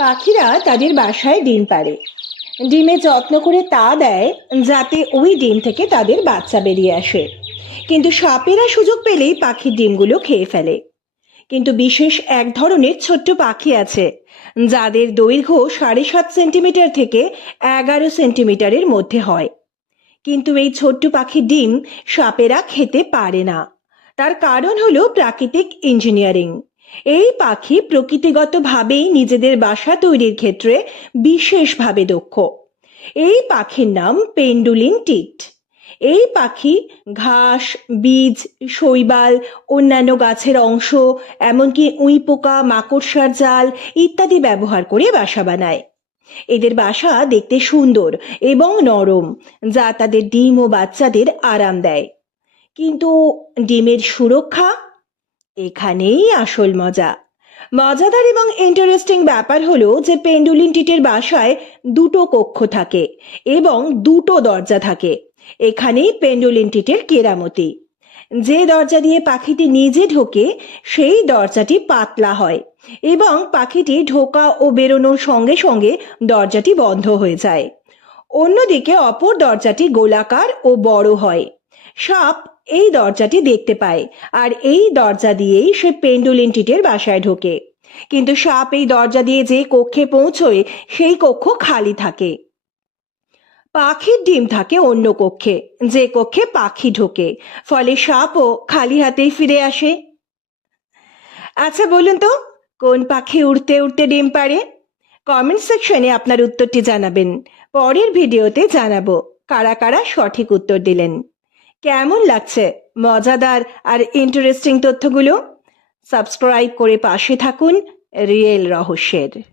পাখিরা তাদের বাসায় ডিম পাড়ে। ডিমে যত্ন করে তা দেয় যাতে ওই ডিম থেকে তাদের বাচ্চা বেরিয়ে আসে। কিন্তু সাপেরা সুযোগ পেলেই পাখির ডিমগুলো খেয়ে ফেলে। কিন্তু বিশেষ এক ধরনের ছোট্ট পাখি আছে, যাদের দৈর্ঘ্য সাড়ে সাত সেন্টিমিটার থেকে এগারো সেন্টিমিটারের মধ্যে হয়। কিন্তু এই ছোট্ট পাখির ডিম সাপেরা খেতে পারে না। তার কারণ হলো প্রাকৃতিক ইঞ্জিনিয়ারিং এই পাখি প্রকৃতিগতভাবেই নিজেদের বাসা তৈরির ক্ষেত্রে বিশেষভাবে দক্ষ। এই পাখির নাম পেন্ডুলিন টিট। এই পাখি ঘাস, বীজ, শৈবাল, অন্যান্য গাছের অংশ, এমনকি উই পোকা, মাকড়সার জাল ইত্যাদি ব্যবহার করে বাসা বানায়। এদের বাসা দেখতে সুন্দর এবং নরম, যা তাদের ডিম ও বাচ্চাদের আরাম দেয়। কিন্তু ডিমের সুরক্ষা? এখানেই আসল মজা। মজাদার এবং ইন্টারেস্টিং ব্যাপার হলো যে পেন্ডুলিন টিটের বাসায় দুটো কক্ষ থাকে এবং দুটো দরজা থাকে। এখানেই পেন্ডুলিন টিটের কেরামতি। যে দরজা দিয়ে পাখিটি নিজে ঢোকে, সেই দরজাটি পাতলা হয় এবং পাখিটি ঢোকা ও বেরোনোর সঙ্গে সঙ্গে দরজাটি বন্ধ হয়ে যায়। অন্যদিকে অপর দরজাটি গোলাকার ও বড় হয়। সাপ এই দরজাটি দেখতে পায় আর এই দরজা দিয়েই সে পেন্ডুলিন টিটের বাসায় ঢোকে। কিন্তু সাপ এই দরজা দিয়ে যে কক্ষে পৌঁছয়, সেই কক্ষ খালি থাকে। পাখির ডিম থাকে অন্য কক্ষে, যে কক্ষে পাখি ঢোকে। ফলে সাপও খালি হাতেই ফিরে আসে। আচ্ছা বলুন তো, কোন পাখি উড়তে উড়তে ডিম পারে কমেন্ট সেকশনে আপনার উত্তরটি জানাবেন। পরের ভিডিওতে জানাব কারা কারা সঠিক উত্তর দিলেন। কেমন লাগছে? মজাদার আর ইন্টারেস্টিং তথ্যগুলো? সাবস্ক্রাইব করে পাশে থাকুন রিয়েল রহস্যের।